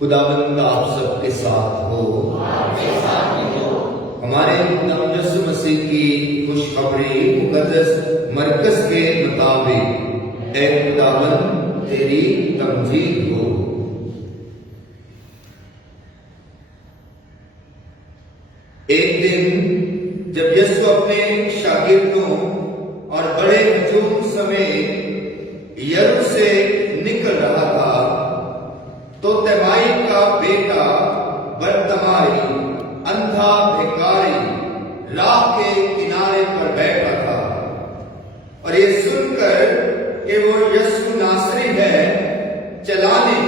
خداوند آپ سب کے ساتھ ہو۔ ہمارے خداوند یسوع مسیح کی خوشخبری مقدس مرکز کے مطابق اے خداوند تیری تمجید ہو۔ ایک دن جب یسوع اپنے شاگردوں اور بڑے ہجوم سمیت یرو سے نکل رہا تھا تو تیمائی کا بیٹا برتمائی اندھا بھکاری راہ کے کنارے پر بیٹھا تھا، اور یہ سن کر کہ وہ یسوع ناصری ہے چلانے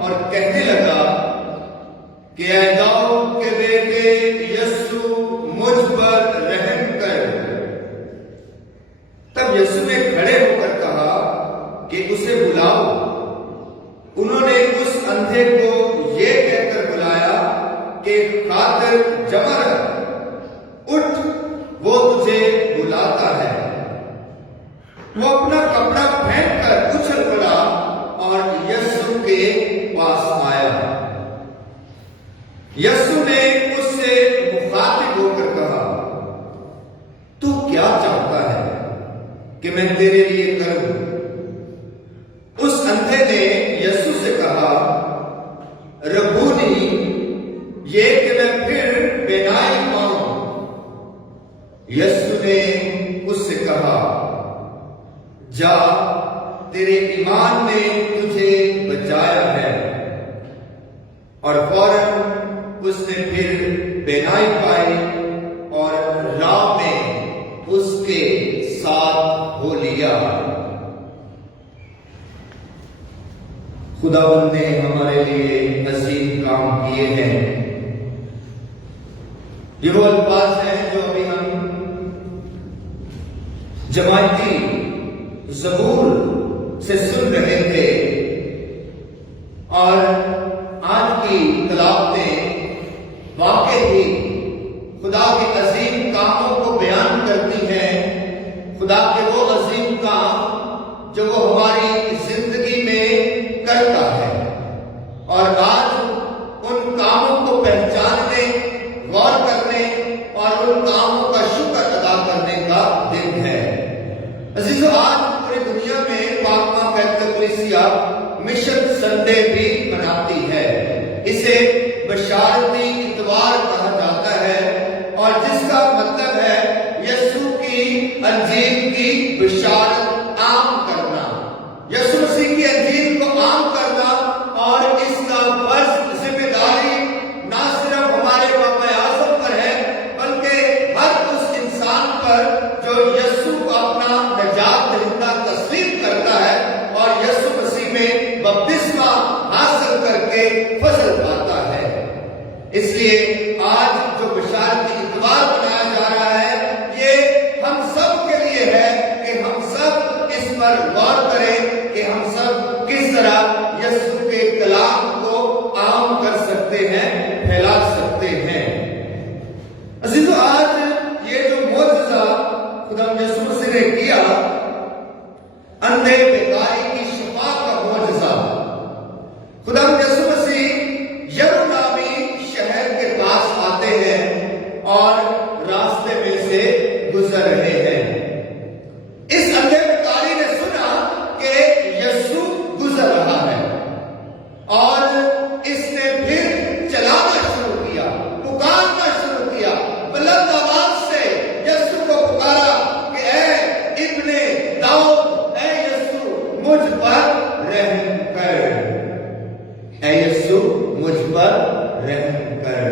اور کہنے لگا کہ اے داؤد کے بیٹے یسوع مجھ پر رحم کر۔ تب یسوع نے کھڑے ہو کر کہا کہ اسے بلاؤ۔ انہوں نے اس اندھے کو یہ کہہ کر بلایا کہ خاطر جمع رکھ، اٹھ وہ تجھے بلاتا ہے۔ وہ اپنا کپڑا پھینک کر اچھل پڑا اور یسوع کے پاس آیا۔ یسوع نے اس سے مخاطب ہو کر کہا، تو کیا چاہتا ہے کہ میں تیرے لیے کروں؟ اس اندھے نے یسوع سے کہا، ربونی، یہ کہ میں پھر بینائی پاؤں۔ یسوع نے اس سے کہا، جا، تیرے ایمان نے تجھے بچایا ہے۔ اور فوراً اس نے پھر بینائی پائی اور راہ میں اس کے ساتھ ہو لیا۔ خداوند نے ہمارے لیے عظیم کام کیے ہیں۔ یہ وہ الفاظ ہیں جو ابھی ہم جماعتی زبور سے سن رہے تھے، اور آج کی تلاوت میں واقعی خدا کے عظیم کاموں کو بیان کرتی ہیں، خدا کے وہ عظیم کام جو وہ ہماری زندگی میں کرتا ہے۔ اور آج ان کاموں کو پہچاننے، غور کرنے اور ان کاموں کا شکر ادا کرنے کا دن ہے۔ عزیزو، آج پوری دنیا میں پاک ماں کیتھولک کلیسیا مشن سنڈے بھی مناتی ہے۔ اسے بشارتی اتوار کہا جاتا ہے، اور جس کا مطلب ہے یسوع کی انجیل کی بشارت عام کرنا، یسوع مسیح کی انجیل کو عام کرنا۔ اور اس کا فرض، ذمہ داری نہ صرف ہمارے بابا اعظم پر ہے، بلکہ ہر اس انسان پر جو یسوع کو اپنا نجات دہندہ تسلیم کرتا ہے اور یسوع مسیح میں بپتسمہ حاصل کر کے فضل پاتا ہے۔ اس لیے آج جو بشارتی اتوار منایا جا رہا ہے، یہ ہم سب کے لیے ہے کہ ہم سب اس پر غور کریں کہ ہم سب کس طرح یسوع کے کلام کو عام کر سکتے ہیں، پھیلا سکتے ہیں۔ عزیزو، آج یہ جو معجزہ خدا یسوع مسیح نے کیا، اندھے بیکاری کی شفا کا معجزہ، خدا یسوع مسیح یرو نامی شہر کے پاس آتے ہیں اور راستے میں سے گزر رہے ہیں۔ اس اندھے بیکاری نے سنا کہ یسوع گزر رہا ہے، اور اس نے پھر چلانا شروع کیا، پکارنا شروع کیا، بلند آواز سے یسوع کو پکارا کہ اے ابن داؤد، اے یسوع مجھ پر رحم کر، اے یسوع مجھ پر رحم کر۔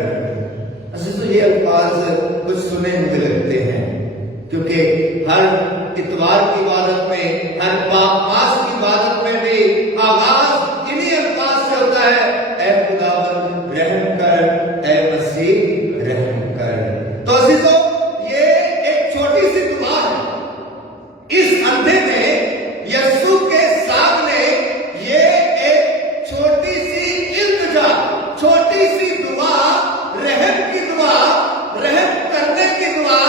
عزیزو، یہ الفاظ کچھ سنے مجھے لگتے ہیں، کیونکہ ہر اتوار کی عبادت میں، ہر پاک ماس کی عبادت میں بھی آغاز انہی الفاظ سے ہوتا ہے، اے خداوند رحم کر، اے مسیح رحم کر۔ تو عزیزو، یہ ایک چھوٹی سی دعا ہے۔ اس اندھے نے یسوع کے سامنے یہ ایک چھوٹی سی التجا، چھوٹی سی دعا، رحم کی دعا، رحم کرنے کی دعا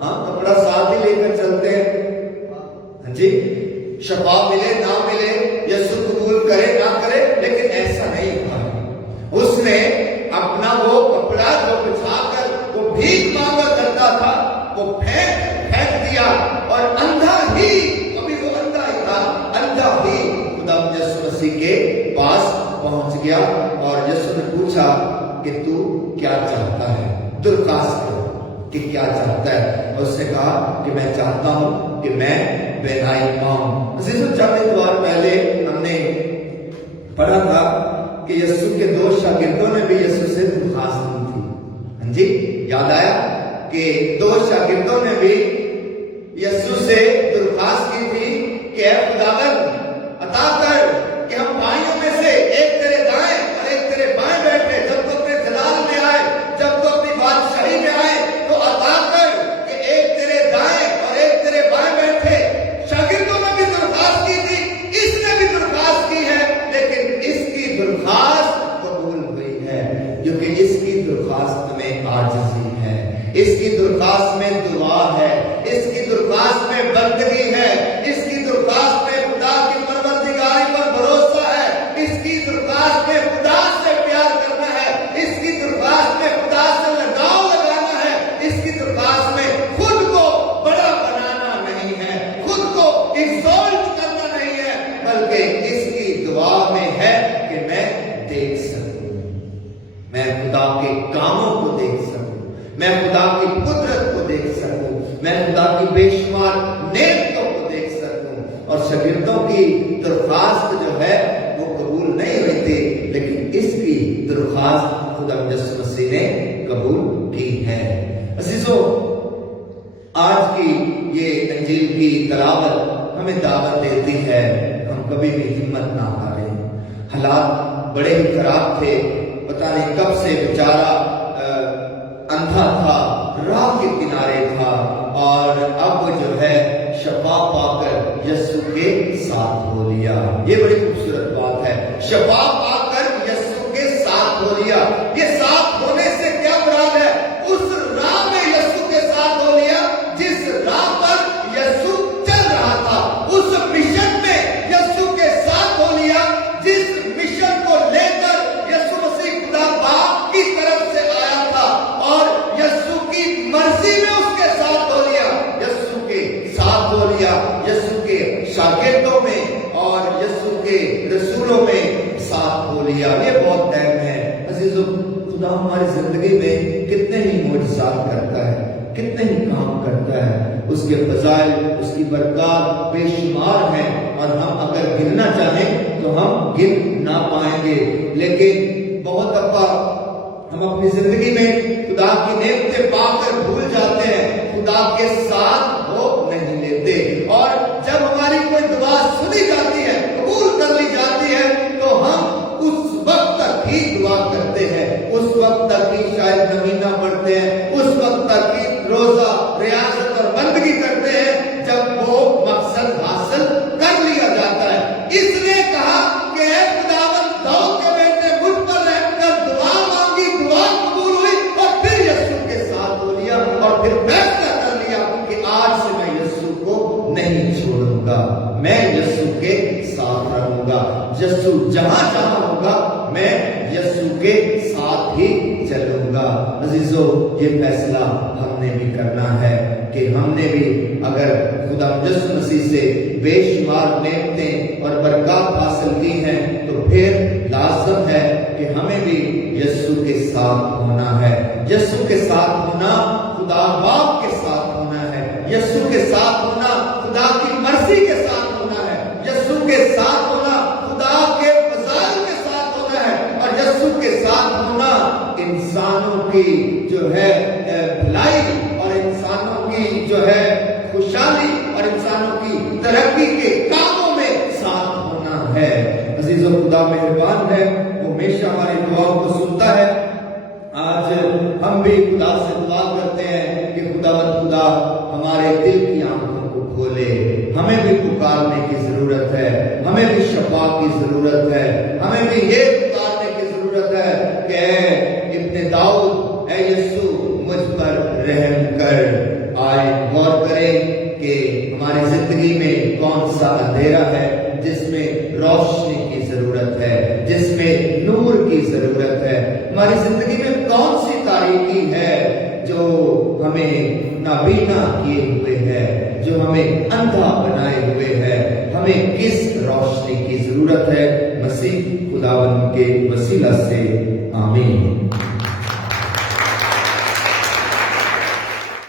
ہاں کپڑا ساتھ ہی لے کر چلتے ہیں، ہاں جی، شفا ملے نہ ملے، یسوع قبول کرے نہ کرے، لیکن ایسا نہیں ہوا۔ اس نے اپنا وہ کپڑا جو بچھا کر وہ بھیک مانگا کرتا تھا وہ پھینک دیا، اور اندھا ہی، ابھی وہ اندھا ہی تھا، اندھا ہی خدا یسوع مسیح کے پاس پہنچ گیا، اور یسوع نے پوچھا کہ تو کیا چاہتا ہے، درخواست کرو کہ کیا چاہتا ہے، اور اس نے کہا کہ میں چاہتا ہوں کہ میں بینائی پاؤں۔ عزیزو، چند اتوار پہلے ہم نے پڑھا تھا کہ یسوع کے 2 شاگردوں نے بھی یسوع سے درخواست کی تھی، ہاں جی، یاد آیا کہ 2 شاگردوں نے بھی یسوع سے درخواست کی تھی کہ اے خداوند عطا کر کہ ہم بھائیوں میں سے ایک تیرے دائیں اور ایک تیرے بائیں بیٹھے، جب تو اپنے جلال میں آئے، جب تو اپنی بادشاہی میں آئے، تو عطا کر کہ ایک تیرے دائیں اور ایک تیرے بائیں بیٹھے۔ شاگردوں نے بھی درخواست کی تھی، اس نے بھی درخواست کی ہے، لیکن اس کی درخواست قبول ہوئی ہے، کیونکہ اس کی درخواست میں عاجزی ہے، اس کی درخواست میں دعا ہے، اس کی درخواست میں بندگی ہے، اس کی درخواست میں خدا کی پروردگاری پر بھروسہ ہے، اس کی درخواست میں خدا سے پیار کرنا ہے، اس کی درخواست میں خدا سے لگاؤ لگانا ہے، اس کی درخواست میں خود کو بڑا بنانا نہیں ہے، خود کو ایکسالٹ کرنا نہیں ہے، بلکہ اس کی دعا میں ہے کہ میں دیکھ سکوں، میں خدا کے کاموں کو دیکھ سکوں، میں خدا کی قدرت کو دیکھ سکوں، میں خدا کی بے شمار نعمتوں کو دیکھ سکوں۔ اور شاگردوں کی درخواست جو ہے وہ قبول نہیں ہوئی تھی، لیکن اس کی درخواست خدا یسوع مسیح نے قبول کی ہے۔ عزیزو، آج کی یہ انجیل کی تلاوت ہمیں دعوت دیتی ہے ہم کبھی بھی ہمت نہ ہاریں۔ حالات بڑے ہی خراب تھے، پتہ نہیں کب سے بیچارہ اندھا تھا، راہ کے کنارے تھا، اور اب جو ہے شفا پا کر یسوع کے ساتھ ہو لیا۔ یہ بڑی خوبصورت بات ہے، شفا پا کر یسوع کے ساتھ ہو لیا۔ یہ ساتھ ہونے سے کیا مراد ہے؟ اس راہ میں یسوع کے ساتھ ہو لیا جس راہ پر یسوع چل رہا تھا، اس مشن میں یسوع کے ساتھ ہو لیا، جس مشن کو لے کر یسوع مسیح خدا باپ کی طرف سے آیا تھا، اور یسوع کی مرضی میں اس کے ساتھ ہو لیا، یسوع کے ساتھ ہو لیا، یسوع کے شاگردوں میں اور یسوع کے رسولوں میں ساتھ ہو لیا۔ یہ بہت اہم ہے عزیزو۔ خدا ہماری زندگی میں کتنے ہی معجزات کرتا ہے، کتنے ہی کام کرتا ہے، اس کے فضائل، اس کی برکات بے شمار ہیں، اور ہم اگر گننا چاہیں تو ہم گن نہ پائیں گے، لیکن بہت دفعہ ہم اپنی زندگی میں خدا کی نعمتیں پا کر بھول جاتے ہیں، خدا کے ساتھ وہ نہیں لیتے، اور جب ہماری کوئی دعا سنی جاتی ہے، قبول کر لی جاتی ہے، تو ہم اس وقت تک ہی دعا کرتے ہیں، اس وقت تک ہی شاید نمینہ پڑھتے ہیں، اس وقت تک ہی روزہ، ریاضت اور بندگی کرتے ہیں، جب وہ مقصد حاصل کر لیا جاتا ہے۔ اس نے کہا کہ اے خداوند، داؤد کے بیٹے، مجھ پر رحم کر، دعا مانگی، دعا قبول ہوئی، اور پھر یسوع کے ساتھ ہو لیا، اور پھر فیصلہ کر لیا کہ آج سے میں یسوع کو نہیں چھوڑوں گا، میں یسوع کے ساتھ رہوں گا، یسوع جہاں جہاں ہوگا میں یسوع کے ساتھ ہی چلوں گا۔ عزیزو، یہ فیصلہ ہم نے بھی کرنا ہے کہ ہم نے بھی اگر خدا یسوع مسیح سے بے شمار نعمتیں اور برکات حاصل کی ہیں، تو پھر لازم ہے کہ ہمیں بھی یسوع کے ساتھ ہونا ہے۔ یسوع کے ساتھ ہونا خدا باپ کے ساتھ ہونا ہے، یسوع کے ساتھ ہونا خدا کی مرضی کے ساتھ ہونا ہے، یسوع کے ساتھ ہونا خدا کے فضائل کے ساتھ ہونا ہے، اور یسوع کے ساتھ ہونا انسانوں کی جو ہے بھلائی اور انسانوں کی جو ہے خوشحالی اور انسانوں کی ترقی کے کاموں میں ساتھ ہونا ہے۔ عزیز و خدا مہربان ہے، وہ ہمیشہ ہماری دعاؤں کو سنتا ہے۔ آج ہم بھی خدا سے دعا کرتے ہیں کہ خدا ہمارے دل کی آنکھوں کو کھولے، ہمیں بھی پکارنے کی ضرورت ہے، ہمیں بھی شفا کی ضرورت ہے، ہمیں بھی یہ پکارنے کی ضرورت ہے کہ اے ابن داؤد، اے یسوع، مجھ پر رحم کر، آئے کی ضرورت ہے؟ ہماری زندگی میں کون سی تاریکی ہے جو ہمیں نابینا کیے ہوئے ہے، جو ہمیں اندھا بنائے ہوئے ہے؟ ہمیں کس روشنی کی ضرورت ہے؟ مسیح خداوند کے وسیلہ سے آمین۔